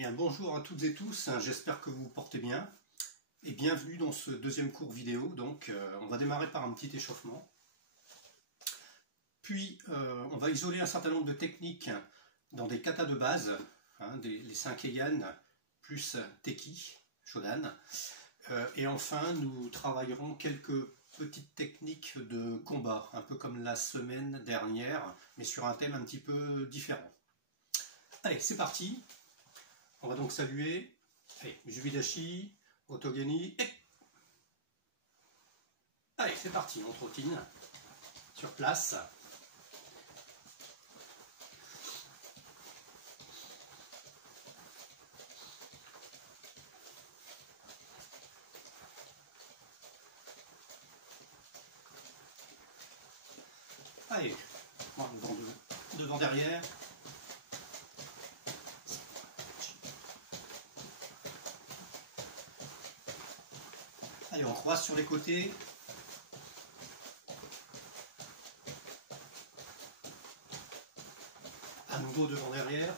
bien, bonjour à toutes et tous, j'espère que vous vous portez bien et bienvenue dans ce deuxième cours vidéo. Donc on va démarrer par un petit échauffement, puis on va isoler un certain nombre de techniques dans des katas de base, les 5 Heian plus Teki, Shodan, et enfin nous travaillerons quelques petites techniques de combat, un peu comme la semaine dernière, mais sur un thème un petit peu différent. Allez, c'est parti. On va donc saluer. Allez, Jubidashi, Otogeni, et... Allez, c'est parti, on trottine sur place. Allez, devant, derrière. Allez, on croise sur les côtés. À nouveau devant, derrière.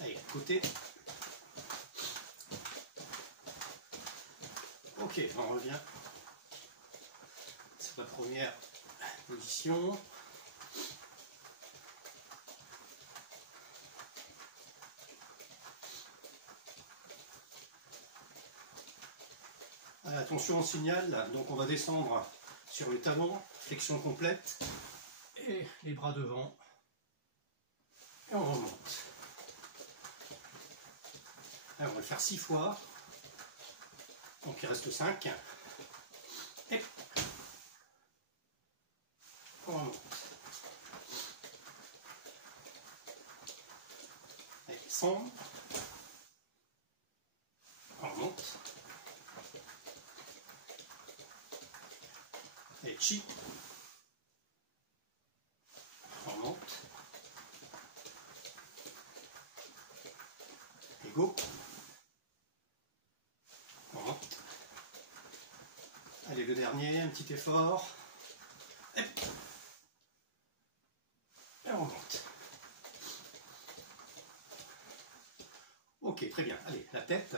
Allez, côté. Ok, on revient. C'est la première position. Attention au signal, donc on va descendre sur le talon, flexion complète, et les bras devant, et on remonte. Alors on va le faire 6 fois, donc il reste 5, et on remonte. Allez, 100, on remonte. Et chi, on remonte, et go, on remonte. Allez, le dernier, un petit effort, et on remonte. Ok, très bien, allez, la tête.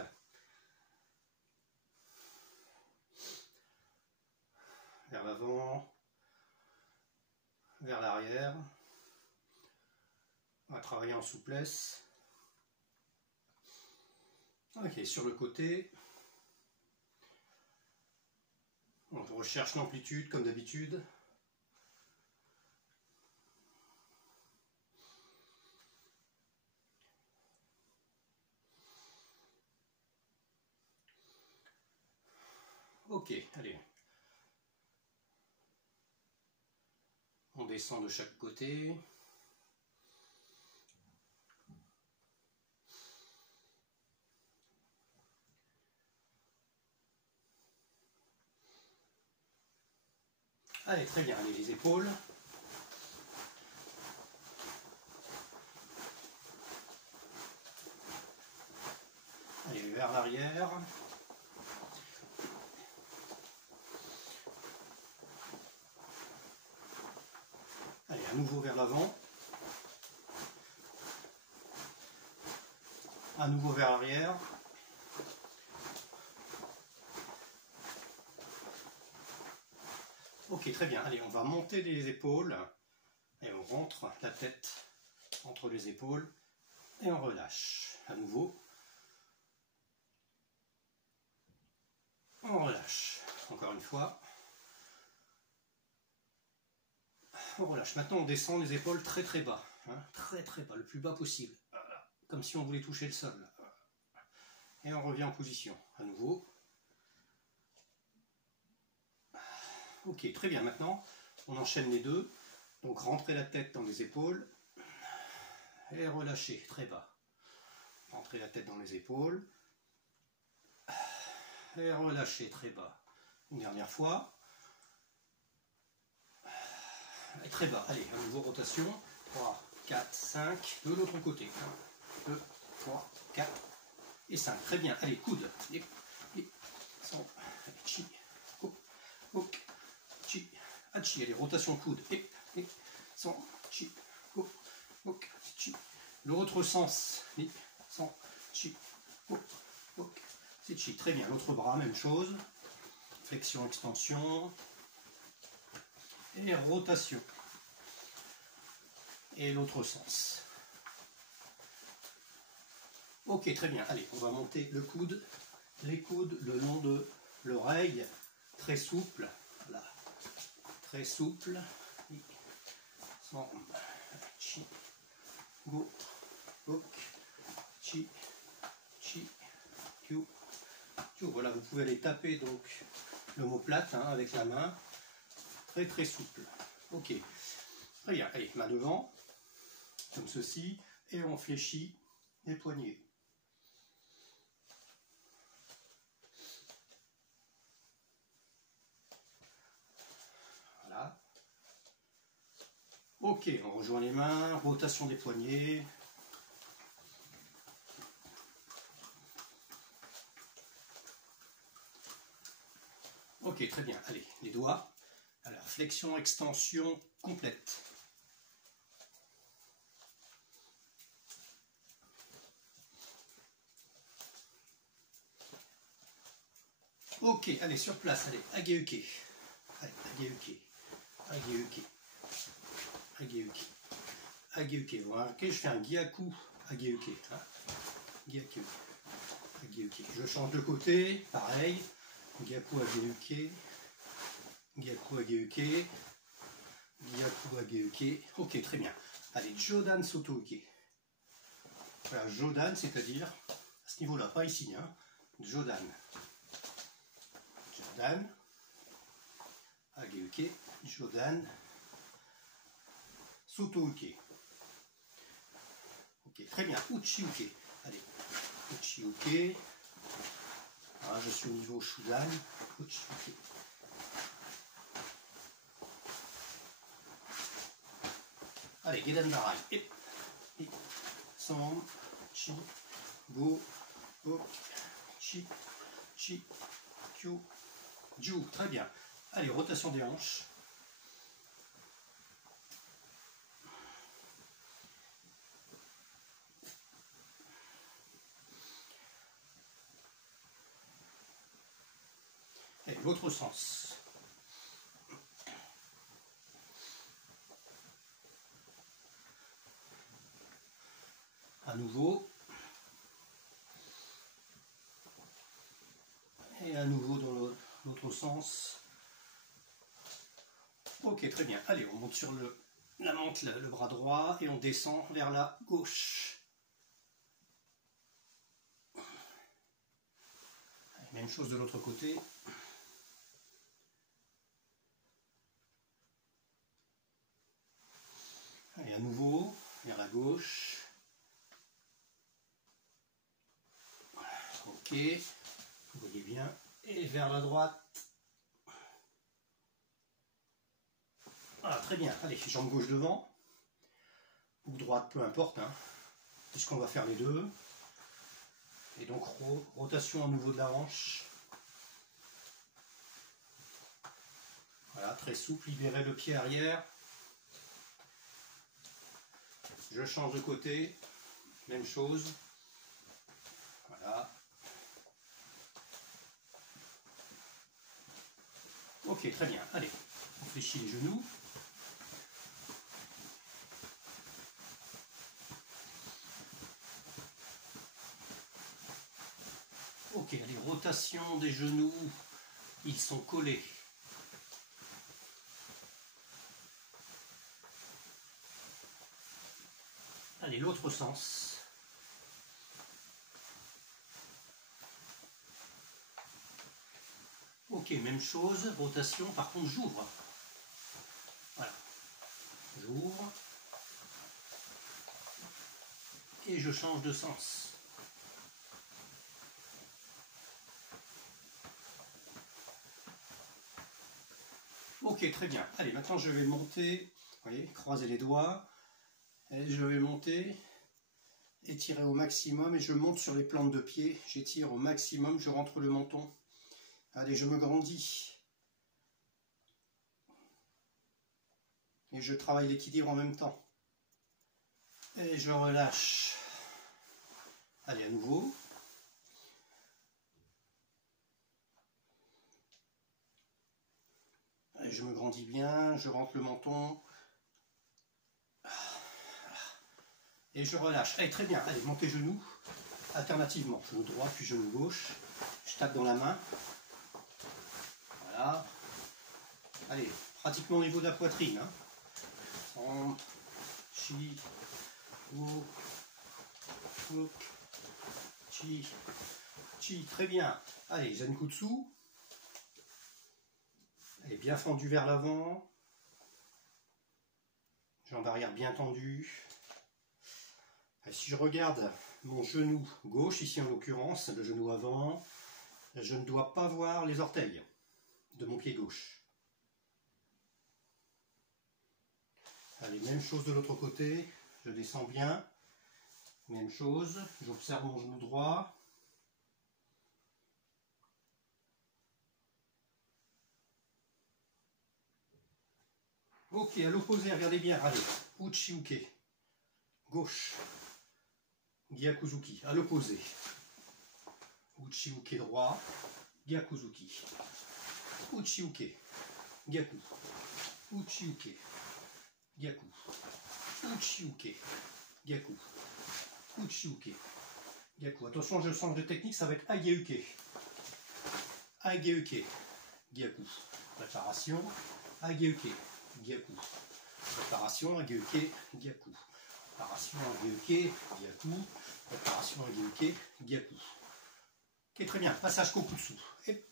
Vers l'avant, vers l'arrière. On va travailler en souplesse. Ok, sur le côté. On recherche l'amplitude comme d'habitude. Ok, allez. On descend de chaque côté. Allez, très bien. Allez, les épaules. Allez, vers l'arrière. Allez, à nouveau vers l'avant. À nouveau vers l'arrière. Ok, très bien. Allez, on va monter les épaules et on rentre la tête entre les épaules et on relâche. À nouveau. On relâche. Encore une fois. On relâche. Maintenant, on descend les épaules très très bas. Très très bas, le plus bas possible. Comme si on voulait toucher le sol. Et on revient en position. À nouveau. Ok, très bien. Maintenant, on enchaîne les deux. Donc, rentrez la tête dans les épaules. Et relâchez très bas. Rentrez la tête dans les épaules. Et relâchez très bas. Une dernière fois. Et très bas. Allez, à nouveau rotation. 3, 4, 5. De l'autre côté. 1, 2, 3, 4 et 5. Très bien. Allez, coude. Et, chi. Hook. Chi. Hachi. Allez, rotation coude. Et, 100. chi, go, ok, chi. L'autre sens, ni, sans, chi, go, ok, c'est chi. Très bien. L'autre bras, même chose. Flexion, extension. Et rotation. Et l'autre sens. Ok, très bien. Allez, on va monter le coude, les coudes le long de l'oreille, très souple. Voilà. Très souple. Chi, go, ok, chi, chi, kyu, kyu. Voilà, vous pouvez aller taper donc l'omoplate hein, avec la main. Très très souple. Ok. Très bien. Allez, main devant, comme ceci, et on fléchit les poignets. Voilà. Ok, on rejoint les mains, rotation des poignets. Ok, très bien. Allez, les doigts. Alors, flexion, extension complète. Ok, allez, sur place, allez, ageuke. Allez, ageuke. Ageuke. Ageuke. Ageuke. Vous remarquez, je fais un gyaku ageuke. Hein. Gyaku. Ageuke. Je change de côté, pareil. Gyaku ageuke. Gyaku ageuke. Gyaku ageuke. Ok, très bien. Allez, Jodan Sotoke. Voilà, Jodan, c'est-à-dire à ce niveau-là, pas ici. Hein. Jodan. Jodan. Ageuke. Jodan. Sotoke. Ok, très bien. Uchiuke. Allez. Uchiuke. Ah, je suis au niveau Shudan. Uchiuke. Allez, Gedan Barai. Et. San. Chi. Go. Go. Chi. Chi. Kyo. Ju. Très bien. Allez, rotation des hanches. Et l'autre sens. À nouveau. Et à nouveau dans l'autre sens. Ok, très bien. Allez, on monte sur la menthe, le bras droit, et on descend vers la gauche. Même chose de l'autre côté. Et à nouveau, vers la gauche. Ok, vous voyez bien. Et vers la droite. Voilà, très bien. Allez, jambe gauche devant. Ou droite, peu importe. Hein, puisqu'on va faire les deux. Et donc, rotation au niveau de la hanche. Voilà, très souple. Libérez le pied arrière. Je change de côté. Même chose. Voilà. Ok, très bien. Allez, on fléchit les genoux. Ok, les rotations des genoux, ils sont collés. Allez, l'autre sens. Ok, même chose, rotation, par contre j'ouvre. Voilà, j'ouvre. Et je change de sens. Ok, très bien. Allez, maintenant je vais monter. Vous voyez, croiser les doigts. Et je vais monter, étirer au maximum et je monte sur les plantes de pied. J'étire au maximum, je rentre le menton. Allez, je me grandis. et je travaille l'équilibre en même temps. Et je relâche. Allez, à nouveau. Allez, je me grandis bien, je rentre le menton. Et je relâche. Allez, très bien. Allez, montez genoux. Alternativement, genou droit puis genou gauche. Je tape dans la main. Voilà. Allez, pratiquement au niveau de la poitrine. Hein. Centre, chi, ou, hook, chi, chi. Très bien. Allez, Zenkutsu. Allez, bien fendu vers l'avant. Jambe arrière bien tendue. Et si je regarde mon genou gauche, ici en l'occurrence, le genou avant, je ne dois pas voir les orteils de mon pied gauche. Allez, même chose de l'autre côté, je descends bien, même chose, j'observe mon genou droit. Ok, à l'opposé, regardez bien, allez, Uchi-uke, gauche, Gyakuzuki, à l'opposé, Uchi-uke droit, Gyakuzuki, Uchi-uke, Gyaku, Uchi-uke, Gyaku, Uchi-uke, Gyaku, Uchi-uke, Gyaku. Attention, je change de technique, ça va être Age-uke, Age-uke, Gyaku. Préparation, Age-uke, Gyaku. Préparation, Age-uke, Gyaku. Préparation, Age-uke, Gyaku. Préparation, Age-uke, Gyaku. Ok, très bien. Passage Kokutsu. Et...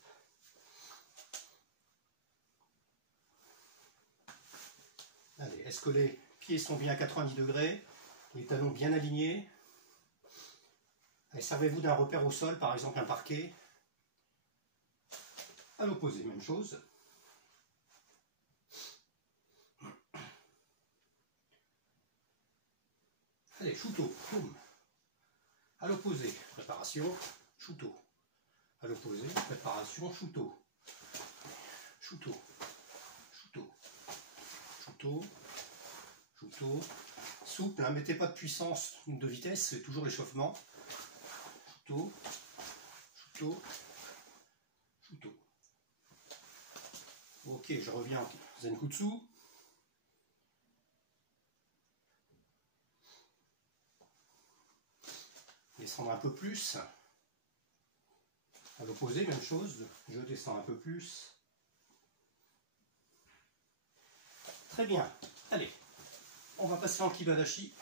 Allez, est-ce que les pieds sont bien à 90 degrés? Les talons bien alignés? Servez-vous d'un repère au sol, par exemple un parquet. À l'opposé, même chose. Allez, Shuto, boum. À l'opposé, préparation, Shuto. À l'opposé, préparation, Shuto. Shuto. Shuto. Shuto. Shuto. Souple, hein, mettez pas de puissance de vitesse, c'est toujours l'échauffement. Shuto. Shuto. Shuto. Ok, je reviens en Zenkutsu. Descendre un peu plus. À l'opposé, même chose. Je descends un peu plus. Très bien. Allez, on va passer en Kibadashi.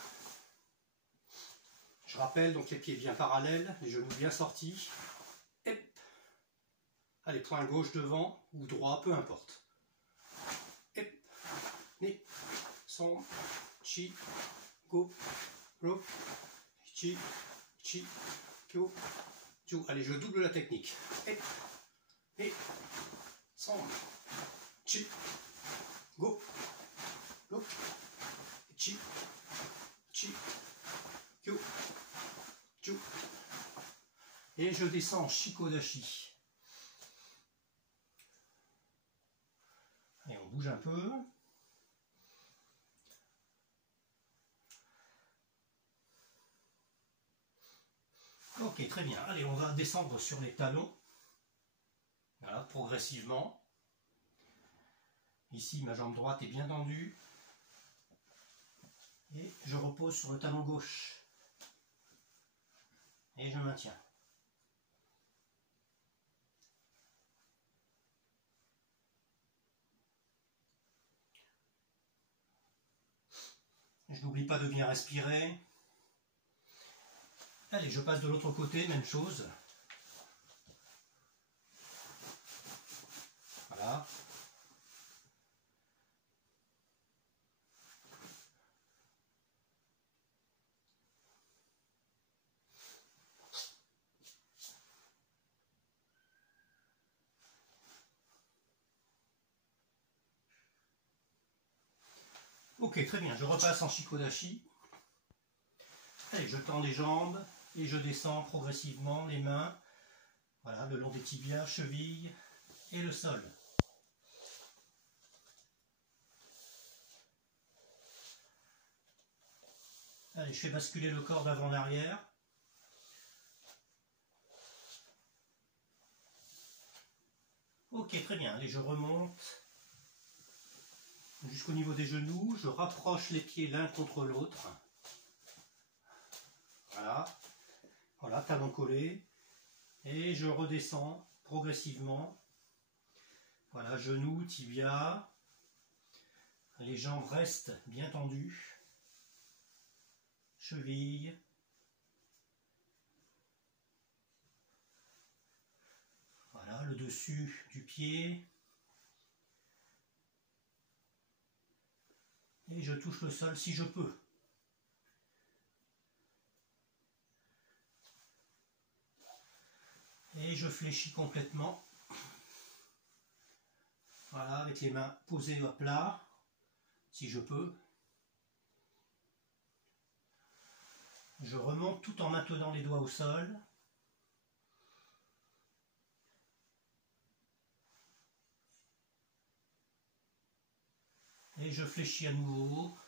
Je rappelle, donc les pieds bien parallèles, les genoux bien sortis. Et... Allez, poing gauche devant ou droit, peu importe. Et... Ni, son, chi, go, ro, chi, chi, kyo, ju. Allez, je double la technique. Et, son, chi, go, ro, chi, chi, kyo, ju. Et je descends en Shikodashi. Et on bouge un peu. Ok, très bien. Allez, on va descendre sur les talons. Voilà, progressivement. Ici, ma jambe droite est bien tendue. Et je repose sur le talon gauche. Et je maintiens. Je n'oublie pas de bien respirer. Allez, je passe de l'autre côté, même chose. Voilà. Ok, très bien, je repasse en Shikodashi. Allez, je tends les jambes et je descends progressivement les mains, voilà, le long des tibias, chevilles et le sol. Allez, je fais basculer le corps d'avant l'arrière. Ok, très bien. Allez, je remonte jusqu'au niveau des genoux. Je rapproche les pieds l'un contre l'autre. Voilà. Voilà, talons collés. Et je redescends progressivement. Voilà, genoux, tibia. Les jambes restent bien tendues. Cheville. Voilà, le dessus du pied. Et je touche le sol si je peux. Et je fléchis complètement. Voilà, avec les mains posées à plat, si je peux. Je remonte tout en maintenant les doigts au sol. Et je fléchis à nouveau.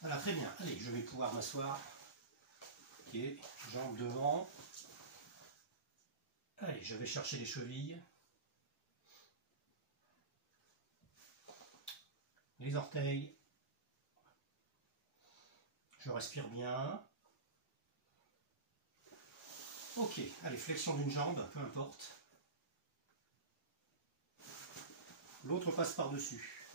Voilà, très bien. Allez, je vais pouvoir m'asseoir. Ok, jambes devant. Allez, je vais chercher les chevilles. Les orteils. Je respire bien. Ok, allez, flexion d'une jambe, peu importe. L'autre passe par-dessus.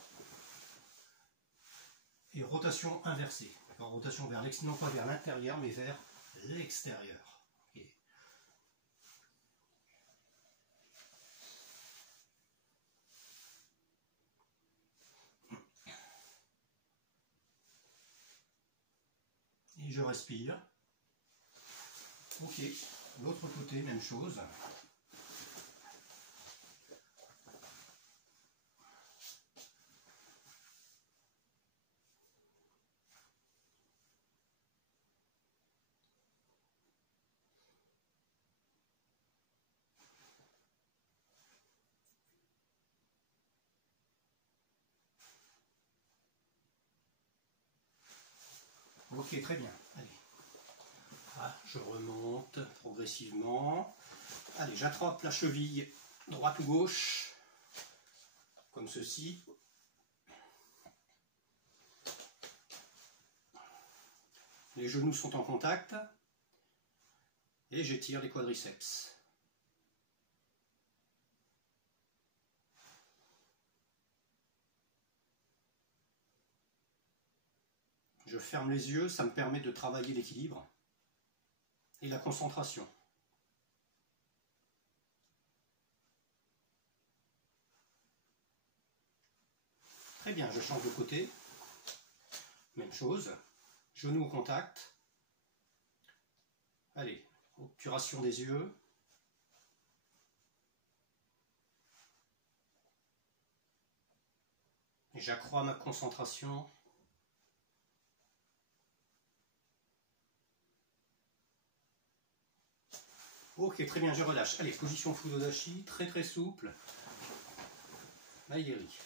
Et rotation inversée. Alors, rotation vers l'extérieur, non pas vers l'intérieur, mais vers l'extérieur. Okay. Et je respire. Ok, l'autre côté, même chose. Ok, très bien. Allez. Ah, je remonte progressivement. Allez, j'attrape la cheville droite ou gauche, comme ceci. Les genoux sont en contact. Et j'étire les quadriceps. Je ferme les yeux, ça me permet de travailler l'équilibre et la concentration. Très bien, je change de côté. Même chose. Genoux au contact. Allez, obturation des yeux. Et j'accrois ma concentration. Ok, très bien, je relâche. Allez, position Fudodashi, très très souple. Maïri.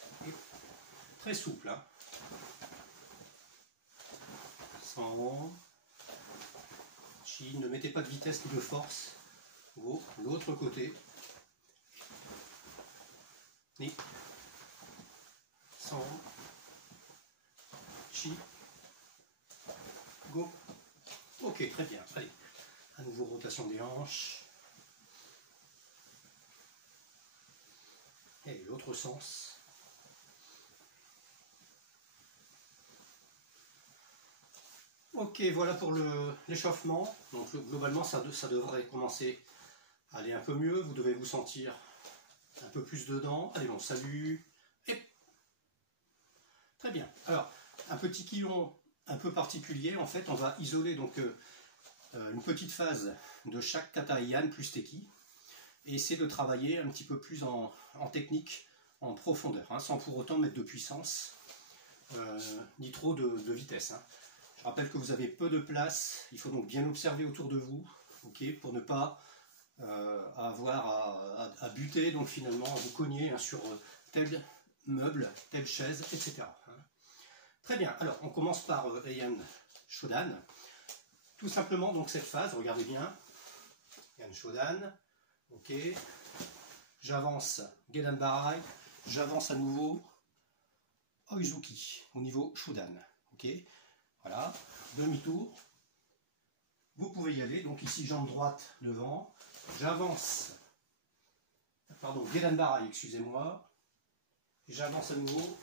Très souple. Hein. Sans chi, ne mettez pas de vitesse ni de force. Go, l'autre côté. Ni. Sans chi. Go. Ok, très bien. Allez, à nouveau rotation des hanches. Et l'autre sens. Ok, voilà pour l'échauffement. Donc globalement, ça devrait commencer à aller un peu mieux. Vous devez vous sentir un peu plus dedans. Allez, bon, salut. Et... Très bien. Alors, un petit quillon un peu particulier. En fait, on va isoler donc une petite phase de chaque kata Heian plus Teki. Et essayer de travailler un petit peu plus en technique, en profondeur, hein, sans pour autant mettre de puissance, ni trop de vitesse. Hein. Je rappelle que vous avez peu de place, il faut donc bien observer autour de vous, okay, pour ne pas avoir à buter, donc finalement à vous cogner hein, sur tel meuble, telle chaise, etc. Très bien, alors on commence par Heian Shodan. Tout simplement, donc cette phase, regardez bien, Heian Shodan, ok, j'avance Gedan Barai, j'avance à nouveau Oizuki, au niveau Shodan, ok, voilà, demi-tour, vous pouvez y aller, donc ici jambe droite devant, j'avance, pardon, Gedan Barai, excusez-moi, j'avance à nouveau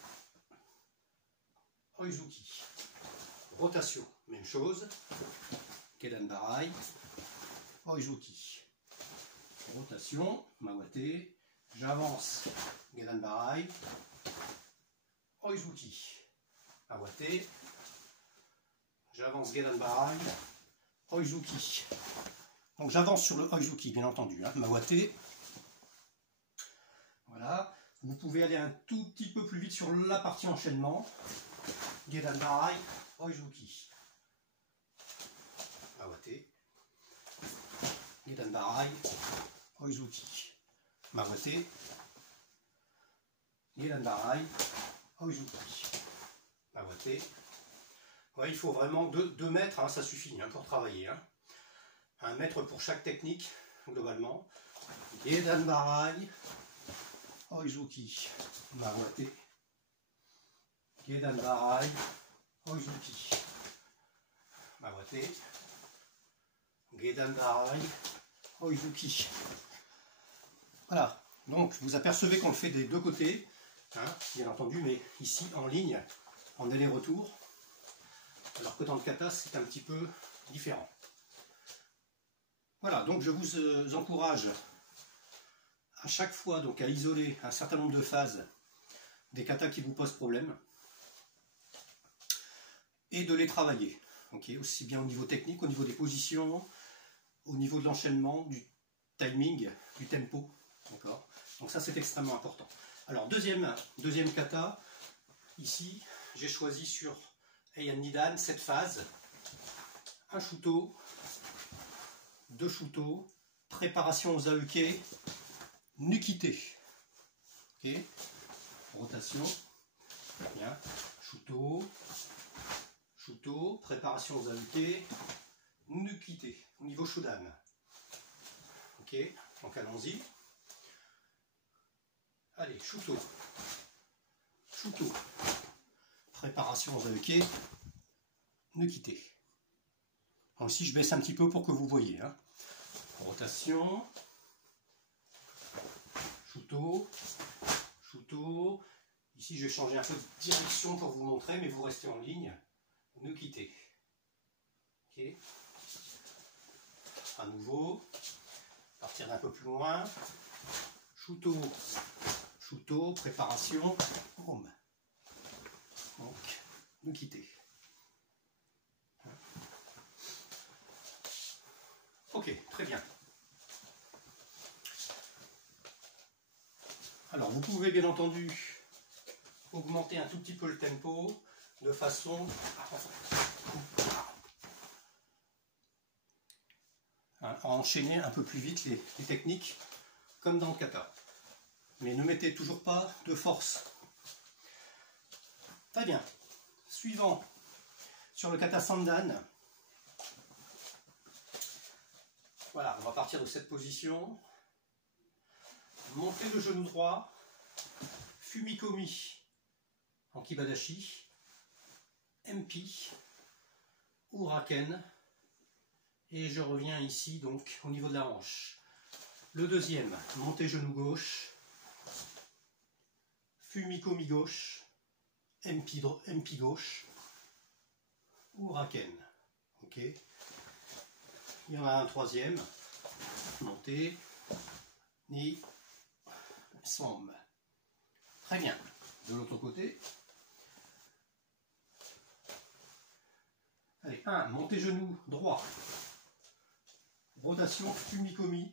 Oizuki, rotation, même chose, Gedan Barai, Oizuki, rotation, Mawate, j'avance, Gedan Barai, Oizuki, Mawate, j'avance Gedan Barai, Oizuki. Donc j'avance sur le Oizuki, bien entendu, Mawate. Voilà, vous pouvez aller un tout petit peu plus vite sur la partie enchaînement, Gedan Barai, Oizuki, Mawate, Gedan Barai, Oizuki, Mawate, Gedan Barai, Oizuki, Mawate. Ouais, il faut vraiment 2 mètres, ça suffit pour travailler. 1 mètre pour chaque technique, globalement. Gedan Barai, Oizuki, Mawate, Gedan Barai, Oizuki, Mawate, Gedan Barai, Oizuki. Voilà, donc vous apercevez qu'on le fait des 2 côtés, bien entendu, mais ici en ligne, en aller-retour, alors que dans le kata c'est un petit peu différent. Voilà, donc je vous encourage à chaque fois donc à isoler un certain nombre de phases des katas qui vous posent problème et de les travailler, aussi bien au niveau technique, au niveau des positions, au niveau de l'enchaînement, du timing, du tempo. D'accord. Donc ça c'est extrêmement important. Alors deuxième kata, ici j'ai choisi sur Heian Nidan cette phase, un shuto, 2 shuto, préparation aux aeuke, nukite, ok, rotation, bien, shuto, shuto, préparation aux aeuke, nukite, au niveau Shodan, ok, donc allons-y. Allez, shuto, shuto, préparation aux aeuke, nukite. Donc ici je baisse un petit peu pour que vous voyez. Rotation, shuto, shuto. Ici je vais changer un peu de direction pour vous montrer, mais vous restez en ligne. Nukite. Ok. À nouveau, partir d'un peu plus loin. Shuto, shuto, préparation, home. Donc, nukite. Ok, très bien. Alors, vous pouvez bien entendu augmenter un tout petit peu le tempo de façon à enchaîner un peu plus vite les techniques comme dans le kata. Mais ne mettez toujours pas de force. Très bien. Suivant, sur le kata Sandan. Voilà, on va partir de cette position. Montez le genou droit. Fumikomi en Kibadashi. Empi. Uraken. Et je reviens ici, donc, au niveau de la hanche. Le deuxième, montez genou gauche. Fumikomi gauche. Empi gauche. Uraken. Ok. Il y en a un troisième. Montez. Ni. Sombe. Très bien. De l'autre côté. Allez, 1. Montez genou droit. Rotation Fumikomi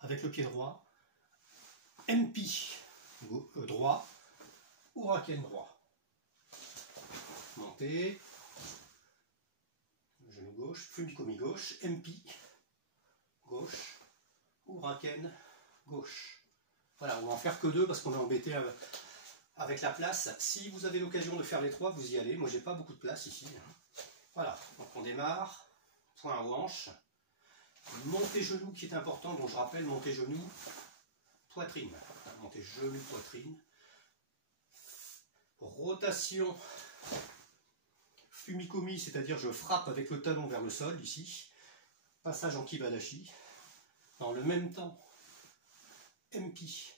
avec le pied droit. Empi droit. Uraken droit. Montez. Genou gauche. Fumikomi gauche. Empi gauche. Uraken gauche. Voilà, on va en faire que 2 parce qu'on est embêté avec la place. Si vous avez l'occasion de faire les trois, vous y allez. Moi, j'ai pas beaucoup de place ici. Voilà, donc on démarre, point aux hanches. Montée genou qui est important, donc je rappelle, montée genou, poitrine. Montée genou, poitrine. Rotation fumikomi, c'est-à-dire je frappe avec le talon vers le sol, ici. Passage en kibadashi. Dans le même temps, empi.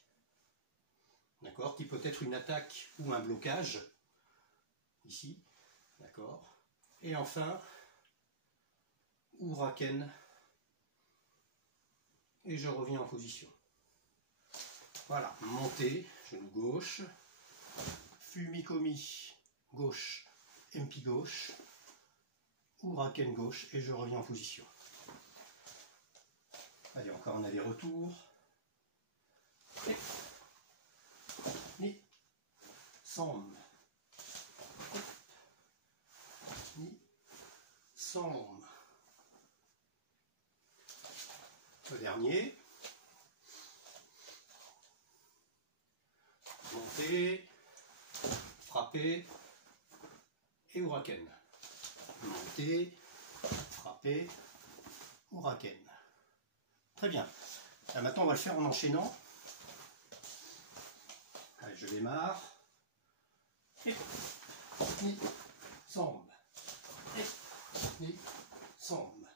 D'accord, qui peut être une attaque ou un blocage. Ici. D'accord. Et enfin, uraken. Et je reviens en position. Voilà, montée, genou gauche, fumikomi gauche, empi gauche, uraken gauche, et je reviens en position. Allez, encore un aller-retour. Ni, som, ni, som. Le dernier. Monter, frapper et uraken. Monter, frapper, uraken. Très bien. Là, maintenant, on va le faire en enchaînant. Allez, je démarre. Et ni, som. Et ni, som.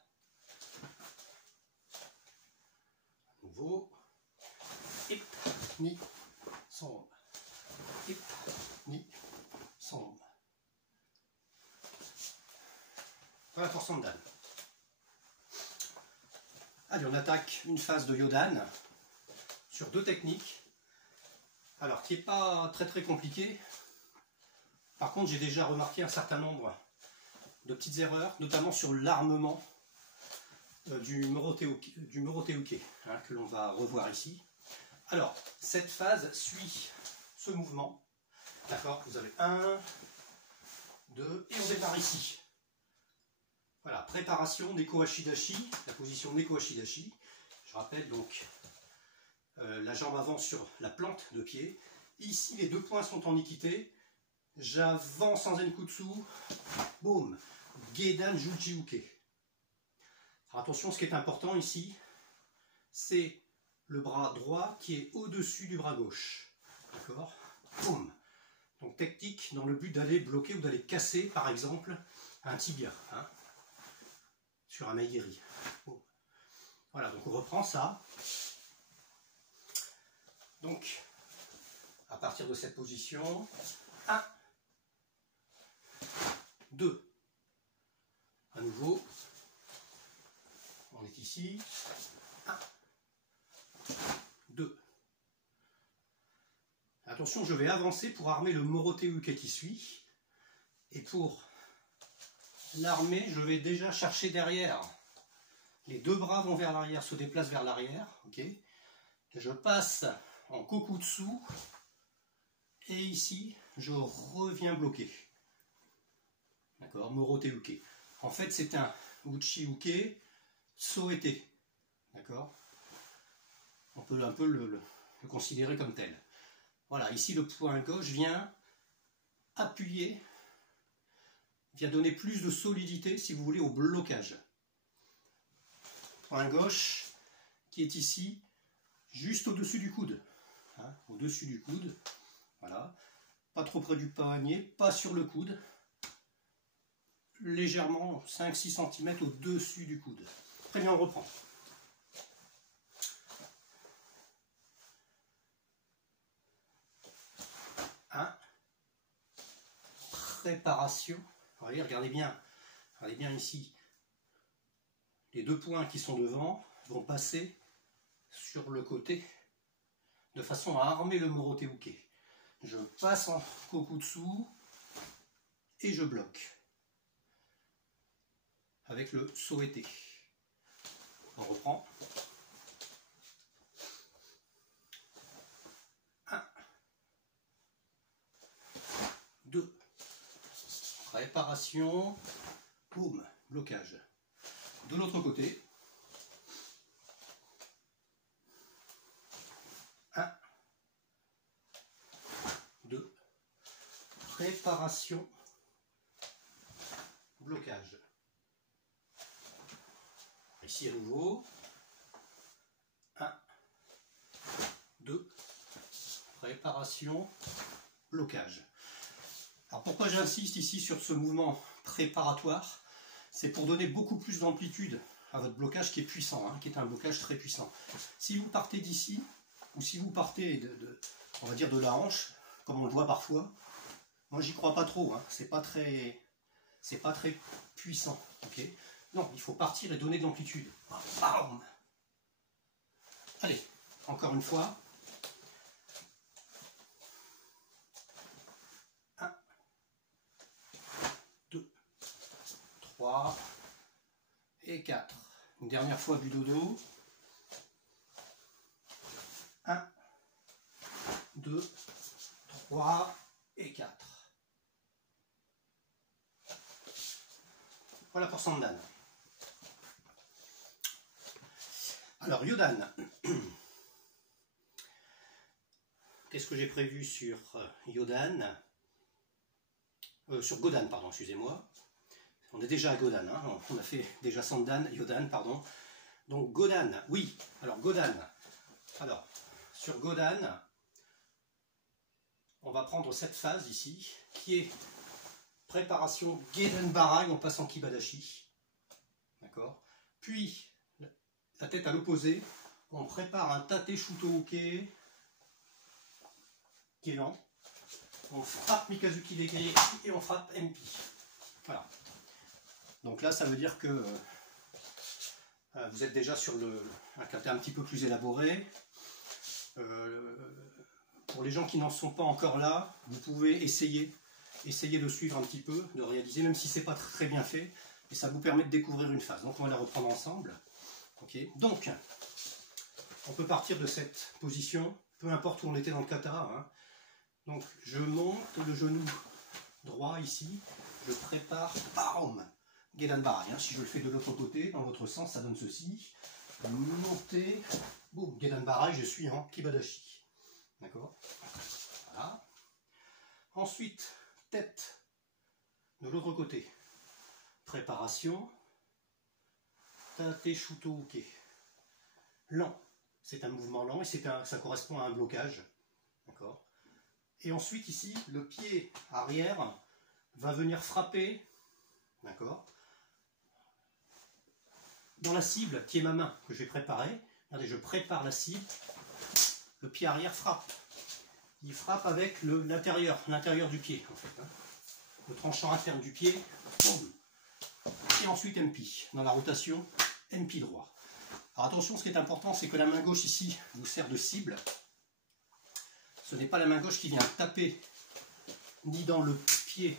Nouveau. Et ni, som. Et ni, som. Voilà pour Sandan. Allez, on attaque une phase de Yodan sur deux techniques. Alors, qui n'est pas très compliqué. Par contre, j'ai déjà remarqué un certain nombre de petites erreurs, notamment sur l'armement du Morote-uke, hein, que l'on va revoir ici. Alors, cette phase suit ce mouvement. D'accord, vous avez 1, 2, et on démarre ici. Voilà, préparation Neko Ashidashi, la position Neko Ashidashi. Je rappelle donc la jambe avant sur la plante de pied. Ici, les deux points sont en équité. J'avance en Zenkutsu. Boum. Gedan Juji-uke. Alors attention, ce qui est important ici, c'est le bras droit qui est au-dessus du bras gauche. D'accord. Boum. Donc technique dans le but d'aller bloquer ou d'aller casser, par exemple, un tibia. Hein, sur un maigiri. Boum. Voilà, donc on reprend ça. Donc, à partir de cette position, 1, 2. À nouveau, on est ici. 1, 2. Attention, je vais avancer pour armer le Morote-uke qui suit. Et pour l'armer, je vais déjà chercher derrière. Les deux bras vont vers l'arrière, se déplacent vers l'arrière. Okay. Je passe en Kokutsu. Et ici, je reviens bloquer. D'accord, Morote-uke. En fait, c'est un Uchi-uke Soete. D'accord. On peut un peu le considérer comme tel. Voilà, ici le point gauche vient appuyer, vient donner plus de solidité, si vous voulez, au blocage. Point gauche qui est ici, juste au-dessus du coude. Hein, au-dessus du coude. Voilà. Pas trop près du poignet, pas sur le coude. Légèrement 5-6 cm au-dessus du coude. Très bien, on reprend. Préparation. Regardez bien ici. Les deux points qui sont devant vont passer sur le côté de façon à armer le Morote-uke. Je passe en Kokutsu et je bloque avec le Soete. On reprend. 1, 2. Préparation. Boum. Blocage. De l'autre côté. 1, 2. préparation, blocage. Ici à nouveau, 1, 2, préparation, blocage. Alors pourquoi j'insiste ici sur ce mouvement préparatoire? C'est pour donner beaucoup plus d'amplitude à votre blocage qui est puissant, hein, qui est un blocage très puissant. Si vous partez d'ici, ou si vous partez on va dire de la hanche, comme on le voit parfois, moi j'y crois pas trop, hein, c'est pas très puissant. Okay, non, il faut partir et donner de l'amplitude. Bam. Allez, encore une fois. 1, 2, 3 et 4. Une dernière fois du dodo. 1, 2, 3 et 4. Voilà pour Sandan. Alors Yodan, qu'est-ce que j'ai prévu sur Yodan, sur Godan, pardon, excusez-moi. On est déjà à Godan, hein, on a fait déjà Sandan, Yodan, pardon. Donc Godan, oui, alors Godan. Alors, sur Godan, on va prendre cette phase ici, qui est préparation Geden Barai en passant Kibadashi. D'accord. Puis, la tête à l'opposé, on prépare un Tate Shuto-uke qui est lent. On frappe Mikazuki Degiri et on frappe MP. Voilà. Donc là, ça veut dire que vous êtes déjà sur un kata un petit peu plus élaboré. Pour les gens qui n'en sont pas encore là, vous pouvez essayer de suivre un petit peu, de réaliser, même si c'est pas très bien fait, et ça vous permet de découvrir une phase. Donc on va la reprendre ensemble. Okay. Donc, on peut partir de cette position, peu importe où on était dans le kata. Hein. Donc je monte le genou droit ici, je prépare, bam, Gedan Barai. Hein. Si je le fais de l'autre côté, dans l'autre sens, ça donne ceci. Monter, boum, Gedan Barai, je suis en Kibadashi. D'accord. Voilà. Ensuite, tête de l'autre côté. Préparation. Tate Shuto-uke. Lent. C'est un mouvement lent et ça correspond à un blocage. D'accord. Et ensuite, ici, le pied arrière va venir frapper. D'accord. Dans la cible qui est ma main que j'ai préparée. Regardez, je prépare la cible. Le pied arrière frappe. Il frappe avec l'intérieur du pied, en fait. Hein. Le tranchant interne du pied. Boum. Et ensuite MP. Dans la rotation, MP droit. Alors attention, ce qui est important, c'est que la main gauche ici vous sert de cible. Ce n'est pas la main gauche qui vient taper ni dans le pied,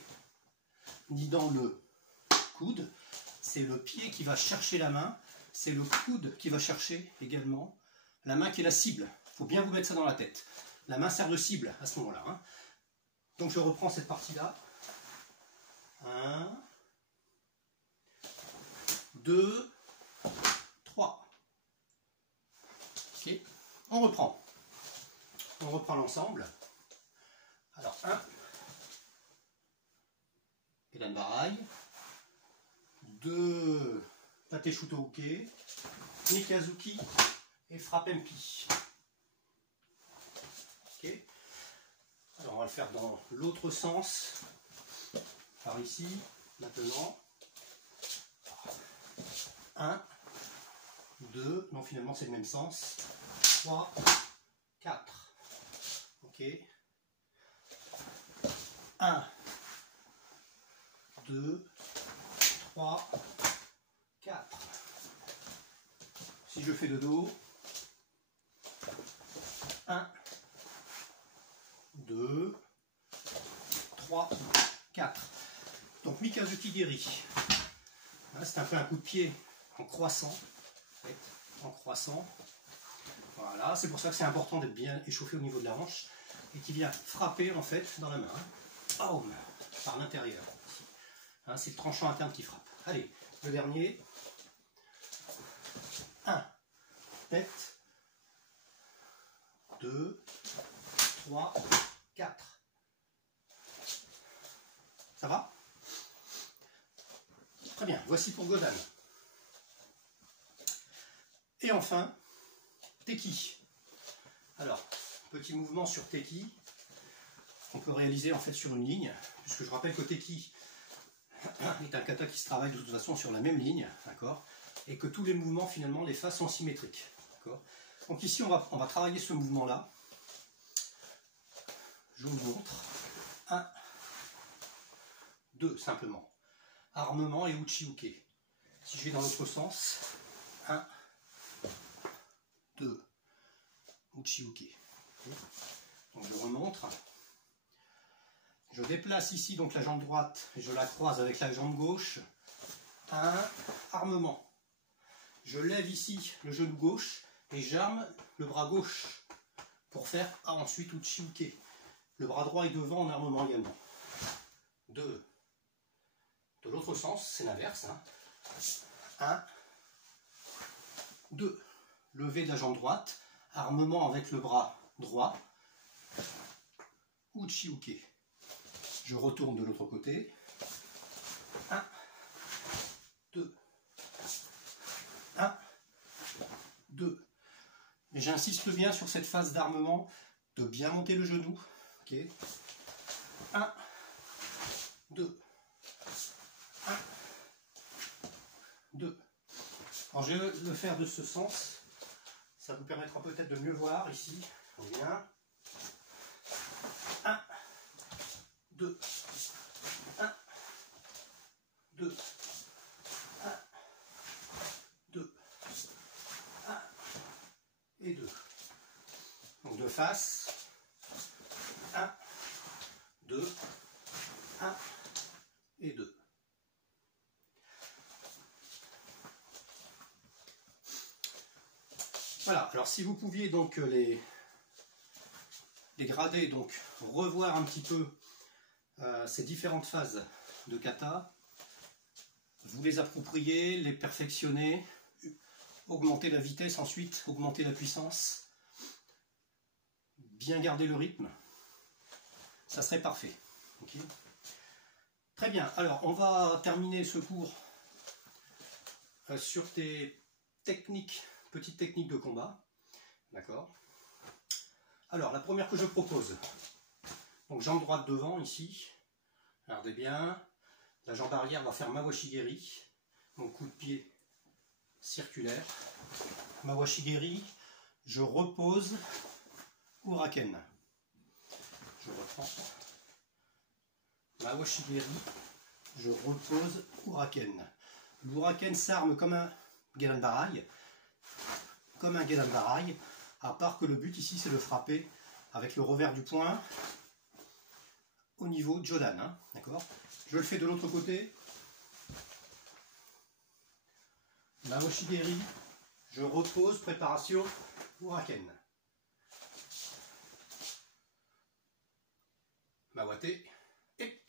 ni dans le coude. C'est le pied qui va chercher la main. C'est le coude qui va chercher également la main qui est la cible. Il faut bien vous mettre ça dans la tête. La main sert de cible à ce moment-là. Hein. Donc je reprends cette partie-là. 1, 2, 3. Ok. On reprend. On reprend l'ensemble. Alors 1. Gedan Barai. 2. Tate Shuto-uke. Mikazuki. Et frappe MP. Ok. Alors on va le faire dans l'autre sens. Par ici, maintenant. 1, 2, non finalement c'est le même sens. 3, 4. Ok. 1, 2, 3, 4. Si je fais de dos. 1, 2, 3, 4. Donc Mikazuki Degiri. C'est un peu un coup de pied en croissant. En fait, en croissant. Voilà, c'est pour ça que c'est important d'être bien échauffé au niveau de la hanche et qui vient frapper en fait dans la main. Oh, par l'intérieur. Hein, c'est le tranchant interne qui frappe. Allez, le dernier. 1. Tête. 2, 3, 4. Ça va? Très bien, voici pour Godan. Et enfin, Teki. Alors, petit mouvement sur Teki, qu'on peut réaliser en fait sur une ligne, puisque je rappelle que Teki est un kata qui se travaille de toute façon sur la même ligne, d'accord, et que tous les mouvements finalement, les phases sont symétriques, d'accord. Donc ici on va travailler ce mouvement là. Je vous montre. 1, 2 simplement. Armement et uchi-uke. Si je vais dans l'autre sens, 1, 2, uchi-uke. Donc je remontre. Je déplace ici donc la jambe droite et je la croise avec la jambe gauche. 1, armement. Je lève ici le genou gauche et j'arme le bras gauche pour faire ensuite uchi-uke. Le bras droit est devant en armement également. 2. De l'autre sens, c'est l'inverse. 1, 2. Lever de la jambe droite, armement avec le bras droit. Uchi-uke. Je retourne de l'autre côté. 1, 2. 1, 2. Mais j'insiste bien sur cette phase d'armement, de bien monter le genou. Ok. 1, 2. 1, 2. Alors je vais le faire de ce sens. Ça vous permettra peut-être de mieux voir ici. On vient. 1, 2. 1, 2. 1, 2. 1 et 2. Donc de face. 1, 2, 1 et 2. Voilà, alors si vous pouviez donc les grader, donc revoir un petit peu ces différentes phases de kata, vous les approprier, les perfectionner, augmenter la vitesse ensuite, augmenter la puissance, bien garder le rythme, ça serait parfait. Okay. Très bien, alors on va terminer ce cours sur tes techniques, petites techniques de combat. D'accord. Alors la première que je propose, donc jambe droite devant ici, regardez bien, la jambe arrière va faire Mawashigeri, mon coup de pied circulaire. Mawashigeri, je repose Uraken. Je reprends. Mawashigeri, je repose Uraken. L'Uraken s'arme comme un Gedanbarai, à part que le but ici c'est de frapper avec le revers du poing au niveau de Jodan. Hein, d'accord. Je le fais de l'autre côté. Mawashigeri, je repose, préparation Uraken. Mawate, et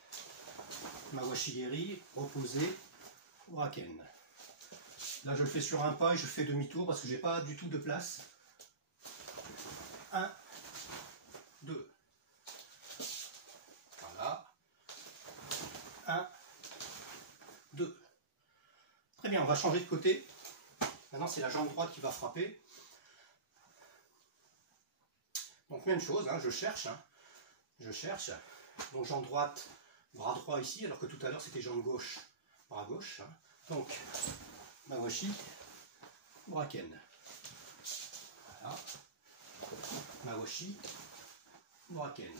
Mawashigeri, reposé, Uraken. Là je le fais sur un pas et je fais demi-tour parce que j'ai pas du tout de place. 1, 2. Voilà. 1, 2. Très bien, on va changer de côté. Maintenant c'est la jambe droite qui va frapper. Donc même chose, hein, je cherche. Hein. Je cherche. Donc jambe droite, bras droit ici, alors que tout à l'heure c'était jambe gauche, bras gauche. Hein. Donc Mawashi, Uraken. Voilà. Mawashi, Uraken.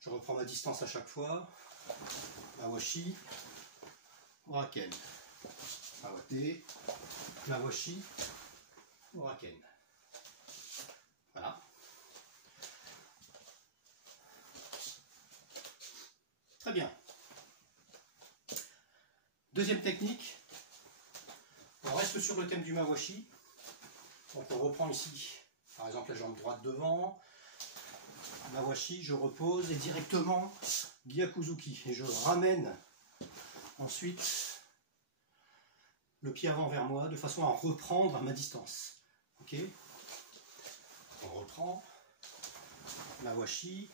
Je reprends ma distance à chaque fois. Mawashi, Uraken. Mawate, Mawashi, Uraken. Voilà. Très bien. Deuxième technique. On reste sur le thème du Mawashi. Donc on reprend ici, par exemple la jambe droite devant. Mawashi, je repose et directement Gyakuzuki. Et je ramène ensuite le pied avant vers moi de façon à reprendre ma distance. Ok. On reprend. Mawashi.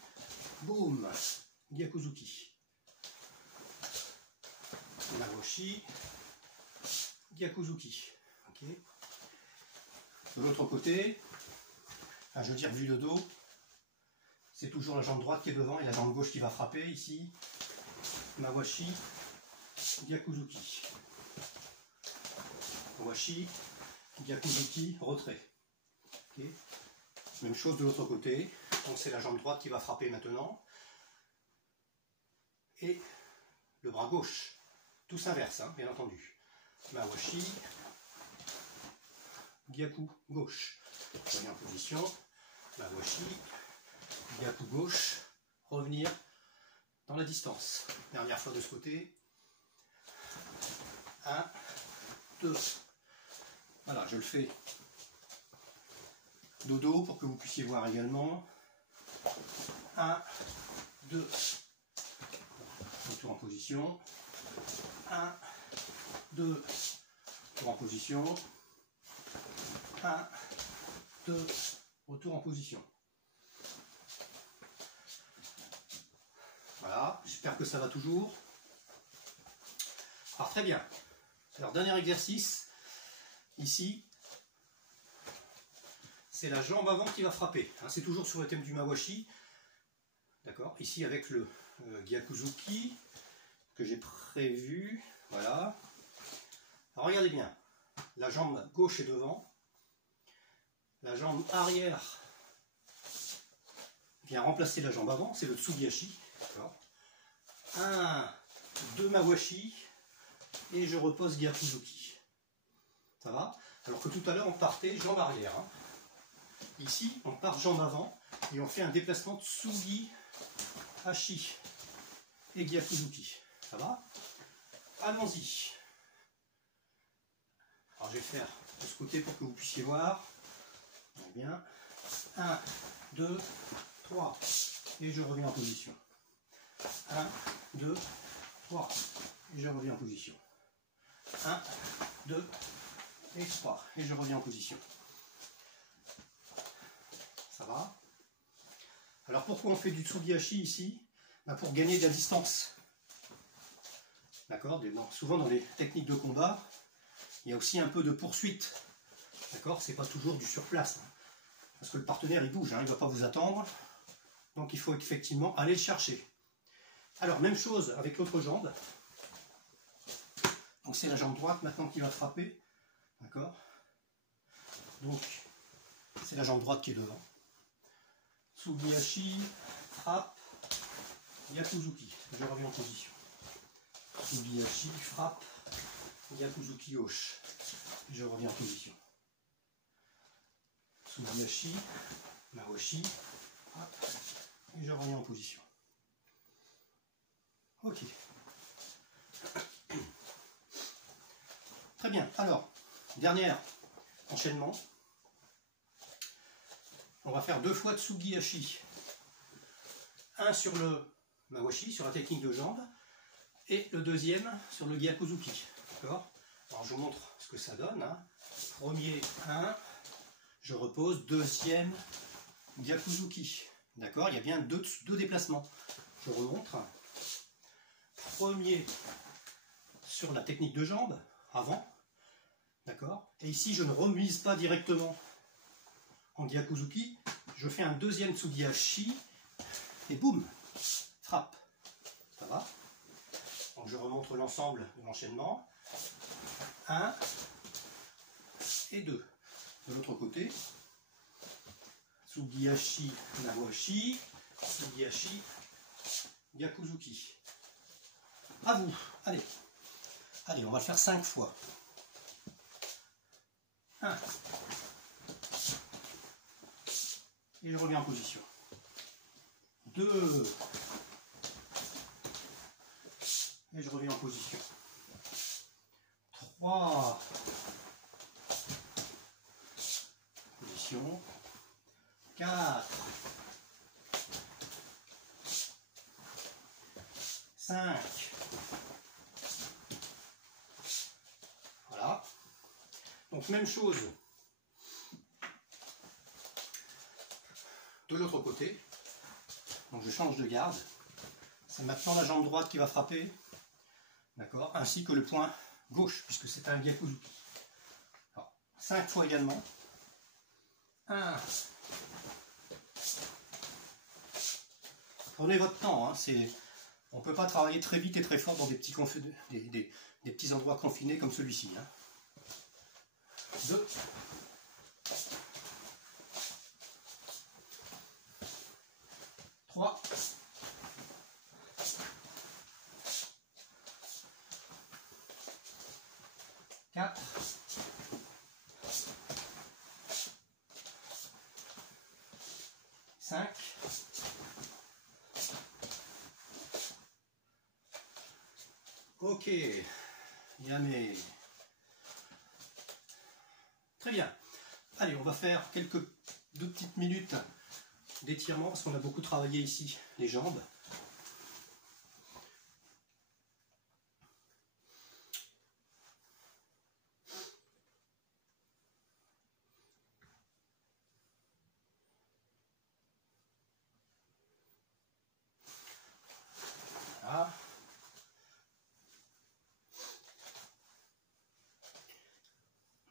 Boum. Gyakuzuki. Mawashi, Gyakuzuki. Okay. De l'autre côté, je veux dire vu de dos, c'est toujours la jambe droite qui est devant et la jambe gauche qui va frapper ici. Mawashi, Gyakuzuki. Mawashi, Gyakuzuki, retrait. Okay. Même chose de l'autre côté, donc c'est la jambe droite qui va frapper maintenant. Et le bras gauche, tout s'inverse, hein, bien entendu. Mawashi, Gyaku gauche. Revenir en position. Mawashi, Gyaku gauche. Revenir dans la distance. Dernière fois de ce côté. 1, 2. Voilà, je le fais dodo pour que vous puissiez voir également. 1, 2. Retour en position. 1, 2. Retour en position. 1, 2. Retour en position. Voilà, j'espère que ça va toujours. Alors très bien. Alors dernier exercice, ici, c'est la jambe avant qui va frapper. Hein, c'est toujours sur le thème du Mawashi. D'accord, ici avec le Gyakuzuki que j'ai prévu. Voilà. Alors regardez bien, la jambe gauche est devant. La jambe arrière vient remplacer la jambe avant, c'est le Tsugihashi. 1, 2 Mawashi et je repose Gyakuzuki. Ça va? Alors que tout à l'heure on partait jambe arrière. Hein. Ici on part jambe avant et on fait un déplacement de Tsugihashi et Gyakuzuki. Ça va? Allons-y. Alors je vais faire de ce côté pour que vous puissiez voir. Bien. 1, 2, 3. Et je reviens en position. 1, 2, 3. Et je reviens en position. 1, 2 et 3. Et je reviens en position. Ça va? Alors pourquoi on fait du Tsugihashi ici? Pour gagner de la distance. D'accord? Souvent dans les techniques de combat, il y a aussi un peu de poursuite. D'accord? C'est pas toujours du surplace. Parce que le partenaire il bouge, hein, il ne va pas vous attendre. Donc il faut effectivement aller le chercher. Alors même chose avec l'autre jambe. Donc c'est la jambe droite maintenant qui va frapper. D'accord? Donc c'est la jambe droite qui est devant. Tsugihashi, frappe, Gyakuzuki. Je reviens en position. Tsugihashi, frappe, Gyakuzuki gauche. Je reviens en position. Tsugihashi, Mawashi, et je reviens en position. Ok. Très bien. Alors, dernier enchaînement. On va faire 2 fois Tsugihashi. Un sur le Mawashi, sur la technique de jambe, et le deuxième sur le Gyakuzuki. D'accord? Alors je vous montre ce que ça donne. Hein. Premier, 1. Je repose, deuxième Gyakuzuki. D'accord? Il y a bien deux déplacements. Je remontre. Premier sur la technique de jambe, avant. D'accord? Et ici, je ne remise pas directement en Gyakuzuki. Je fais un deuxième Tsugihashi. Et boum! Frappe. Ça va? Donc je remontre l'ensemble de l'enchaînement. 1 et 2. De l'autre côté, Tsugihashi, Mawashi, Tsugihashi, Gyakuzuki. À vous, allez. Allez, on va le faire 5 fois. 1. Et je reviens en position. 2. Et je reviens en position. 3. 4, 5, voilà. Donc même chose de l'autre côté. Donc je change de garde. C'est maintenant la jambe droite qui va frapper. d'accord, ainsi que le point gauche, puisque c'est un Gyakuzuki. 5 fois également. 1. Prenez votre temps, hein, on ne peut pas travailler très vite et très fort dans des petits endroits confinés comme celui-ci. Hein. 2. 3. 4. 5. Ok, Yamé. Très bien. Allez, on va faire deux petites minutes d'étirement parce qu'on a beaucoup travaillé ici les jambes. Voilà.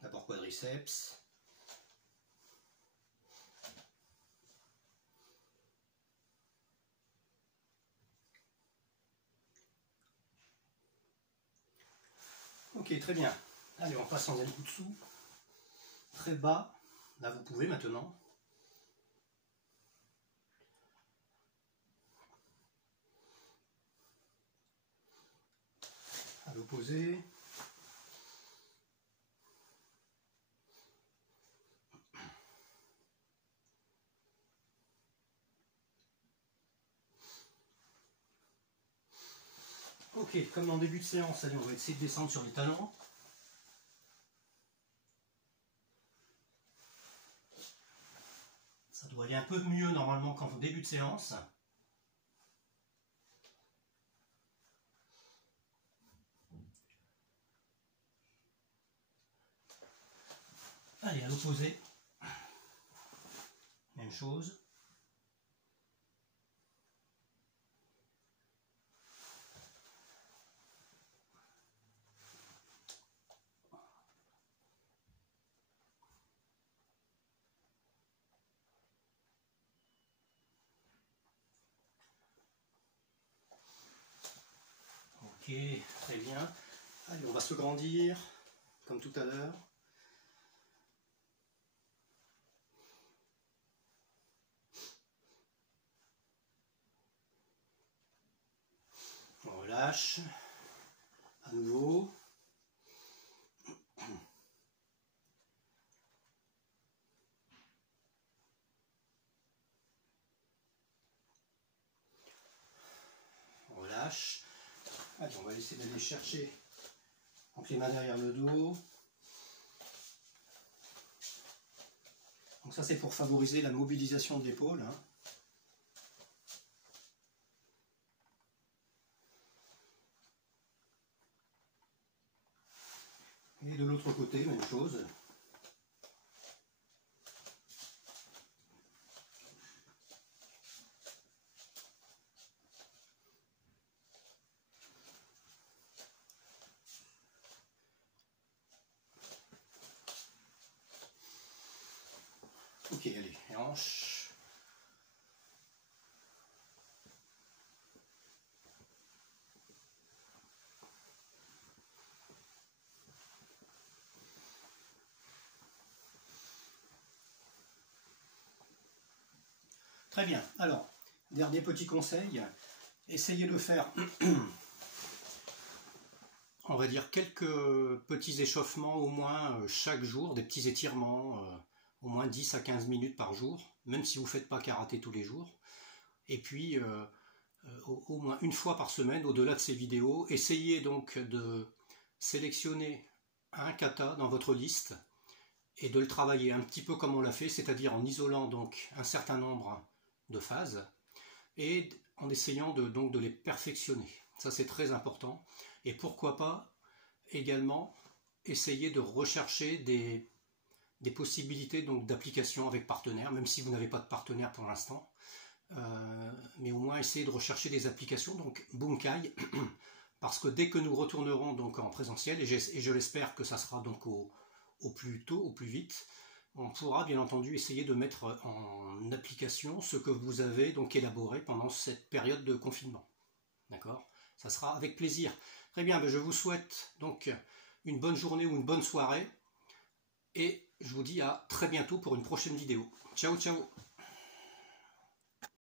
D'abord quadriceps. Ok, très bien. Allez, on passe en Zenbutsu. Très bas. Là, vous pouvez maintenant. À l'opposé. Ok, comme en début de séance, allez, on va essayer de descendre sur les talons. Ça doit aller un peu mieux normalement qu'en début de séance. Allez, à l'opposé. Même chose. Ok, très bien. Allez, on va se grandir, comme tout à l'heure. On relâche. À nouveau. On relâche. Allez, on va essayer d'aller chercher donc les mains derrière le dos. Donc ça, c'est pour favoriser la mobilisation de l'épaule. Hein. Et de l'autre côté, même chose. Ok, allez, hanche. Très bien. Alors, dernier petit conseil, essayez de faire, on va dire, quelques petits échauffements au moins chaque jour, des petits étirements, au moins 10 à 15 minutes par jour, même si vous ne faites pas karaté tous les jours. Et puis, au moins une fois par semaine, au-delà de ces vidéos, essayez donc de sélectionner un kata dans votre liste et de le travailler un petit peu comme on l'a fait, c'est-à-dire en isolant donc un certain nombre de phases et en essayant donc de les perfectionner. Ça, c'est très important. Et pourquoi pas également essayer de rechercher des possibilités d'application avec partenaire, même si vous n'avez pas de partenaire pour l'instant. Mais au moins essayer de rechercher des applications. Donc Bunkai, parce que dès que nous retournerons donc en présentiel, et je l'espère que ça sera donc au plus tôt, au plus vite, on pourra bien entendu essayer de mettre en application ce que vous avez donc élaboré pendant cette période de confinement. D'accord? Ça sera avec plaisir. Très bien, je vous souhaite donc une bonne journée ou une bonne soirée, et je vous dis à très bientôt pour une prochaine vidéo. Ciao, ciao!